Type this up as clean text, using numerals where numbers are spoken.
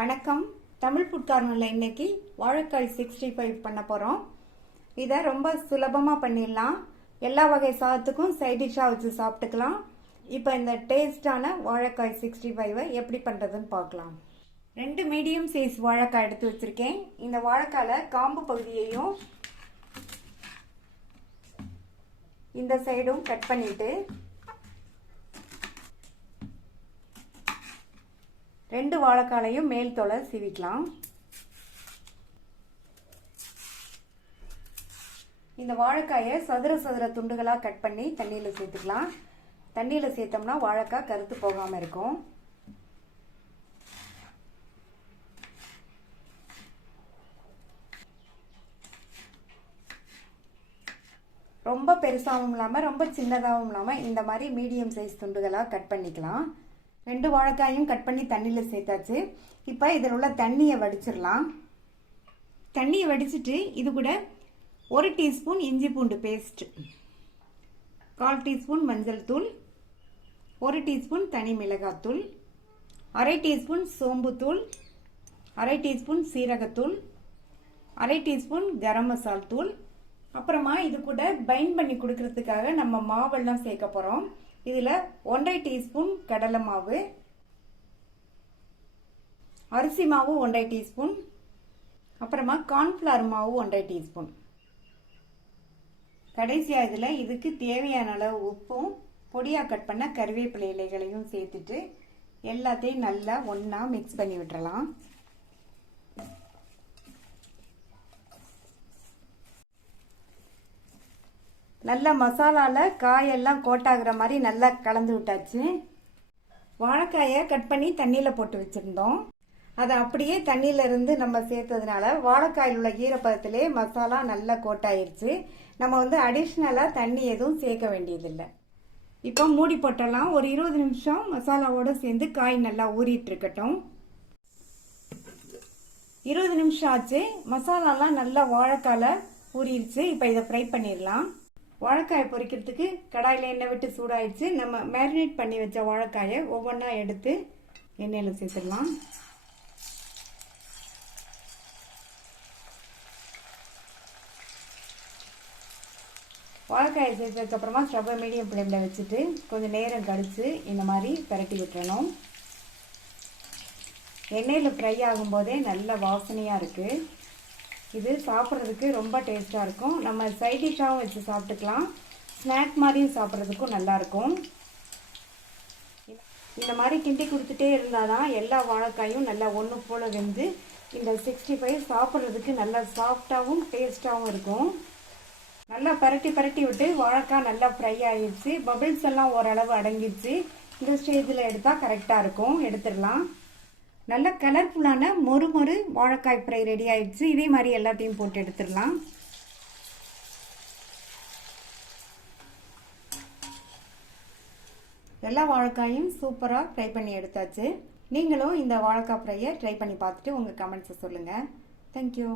வணக்கம். தமிழ் ஃபுட் கார்னரில் இன்னைக்கு வாழைக்காய் 65 பண்ண போகிறோம். இதை ரொம்ப சுலபமாக பண்ணிடலாம். எல்லா வகை சாதத்துக்கும் சைட் டிஷ்ஷாக வச்சு சாப்பிட்டுக்கலாம். இப்போ இந்த டேஸ்டான வாழைக்காய் 65 எப்படி பண்ணுறதுன்னு பார்க்கலாம். 2 மீடியம் சைஸ் வாழைக்காய் எடுத்து வச்சுருக்கேன். இந்த வாழைக்காயில் காம்பு பகுதியையும் இந்த சைடும் கட் பண்ணிவிட்டு 2 வாழைக்காயையும் மேல் தோலை சீவிக்கலாம். இந்த வாழைக்காயை சதுர சதுர துண்டுகளாக கட் பண்ணி தண்ணியில் சேர்த்துக்கலாம். தண்ணியில் சேர்த்தோம்னா வாழைக்காய் கருத்து போகாமல் இருக்கும். ரொம்ப பெருசாகவும் இல்லாமல் ரொம்ப சின்னதாகவும் இல்லாமல் இந்த மாதிரி மீடியம் சைஸ் துண்டுகளாக கட் பண்ணிக்கலாம். 2 வாழைக்காயும் கட் பண்ணி தண்ணியில் சேர்த்தாச்சு. இப்போ இதில் உள்ள தண்ணியை வடிச்சிடலாம். தண்ணியை வடிச்சிட்டு இது கூட 1 டீஸ்பூன் இஞ்சி பூண்டு பேஸ்ட், 1/4 டீஸ்பூன் மஞ்சள் தூள், 1 டீஸ்பூன் தனி மிளகாத்தூள், 1/2 டீஸ்பூன் சோம்புத்தூள், 1/2 டீஸ்பூன் சீரகத்தூள், 1/2 டீஸ்பூன் கரம் மசால் தூள். அப்புறமா இது கூட பைண்ட் பண்ணி கொடுக்கறதுக்காக நம்ம மாவெல்லாம் சேர்க்க போகிறோம். இதில் 1/2 டீஸ்பூன் கடலை மாவு, அரிசி மாவு 1/2 டீஸ்பூன், அப்புறமா கார்ன்ஃப்ளவர் மாவு 1/2 டீஸ்பூன். கடைசியாக இதில் இதுக்கு தேவையான அளவு உப்பும் பொடியாக கட் பண்ண கருவேப்பிலை இலைகளையும் சேர்த்துட்டு எல்லாத்தையும் நல்லா ஒன்றா மிக்ஸ் பண்ணி விட்டுறலாம். நல்லா மசாலாவில் காயெல்லாம் கோட்டாகிற மாதிரி நல்லா கலந்து விட்டாச்சு. வாழைக்காயை கட் பண்ணி தண்ணியில் போட்டு வச்சுருந்தோம். அதை அப்படியே தண்ணியிலேருந்து நம்ம சேர்த்ததுனால வாழைக்காயில் உள்ள ஈரப்பதத்திலே மசாலா நல்லா கோட்டாயிருச்சு. நம்ம அடிஷ்னலாக தண்ணி எதுவும் சேர்க்க வேண்டியதில்லை. இப்போ மூடி போட்டலாம். ஒரு 20 நிமிஷம் மசாலாவோடு சேர்ந்து காய் நல்லா ஊறிட்டு இருக்கட்டும். 20 நிமிஷம் ஆச்சு. மசாலாலாம் நல்லா வாழைக்காயில் ஊறிடுச்சு. இப்போ இதை ஃப்ரை பண்ணிடலாம். வாழைக்காயை பொரிக்கிறதுக்கு கடாயில் எண்ணெய் விட்டு சூடாயிடுச்சு. நம்ம மேரினேட் பண்ணி வச்ச வாழைக்காயை ஒவ்வொன்றா எடுத்து எண்ணெயில் சேர்த்துடலாம். வாழைக்காயை சேர்த்ததுக்கப்புறமா ஸ்டவ்வை மீடியம் ஃப்ளேமில் வச்சுட்டு கொஞ்சம் நேரம் கழித்து இந்த மாதிரி பரட்டி விட்டுறணும். எண்ணெயில் ஃப்ரை ஆகும்போதே நல்ல வாசனையாக இருக்குது. இது சாப்பிட்றதுக்கு ரொம்ப டேஸ்ட்டாக இருக்கும். நம்ம சைட் டிஷ்ஷாகவும் வச்சு சாப்பிட்டுக்கலாம். ஸ்நாக் மாதிரியும் சாப்பிட்றதுக்கும் நல்லாயிருக்கும். இந்த மாதிரி கிண்டி கொடுத்துட்டே இருந்தால் தான் எல்லா வாழைக்காயும் நல்லா ஒன்று போல் வெந்து இந்த 65 சாப்பிட்றதுக்கு நல்லா சாஃப்டாகவும் டேஸ்ட்டாகவும் இருக்கும். நல்லா பரட்டி விட்டு வாழைக்காய் நல்லா ஃப்ரை ஆகிடுச்சு. பபிள்ஸ் எல்லாம் ஓரளவு அடங்கிடுச்சு. இந்த ஸ்டேஜில் எடுத்தால் கரெக்டாக இருக்கும். எடுத்துடலாம். நல்ல கலர்ஃபுல்லான மொறு வாழைக்காய் ஃப்ரை ரெடி ஆயிடுச்சு. இதே மாதிரி எல்லாத்தையும் போட்டு எடுத்துடலாம். எல்லா வாழைக்காயும் சூப்பராக ஃப்ரை பண்ணி எடுத்தாச்சு. நீங்களும் இந்த வாழைக்காய் ஃப்ரையை ட்ரை பண்ணி பார்த்துட்டு உங்கள் கமெண்ட்ஸை சொல்லுங்கள். தேங்க்யூ.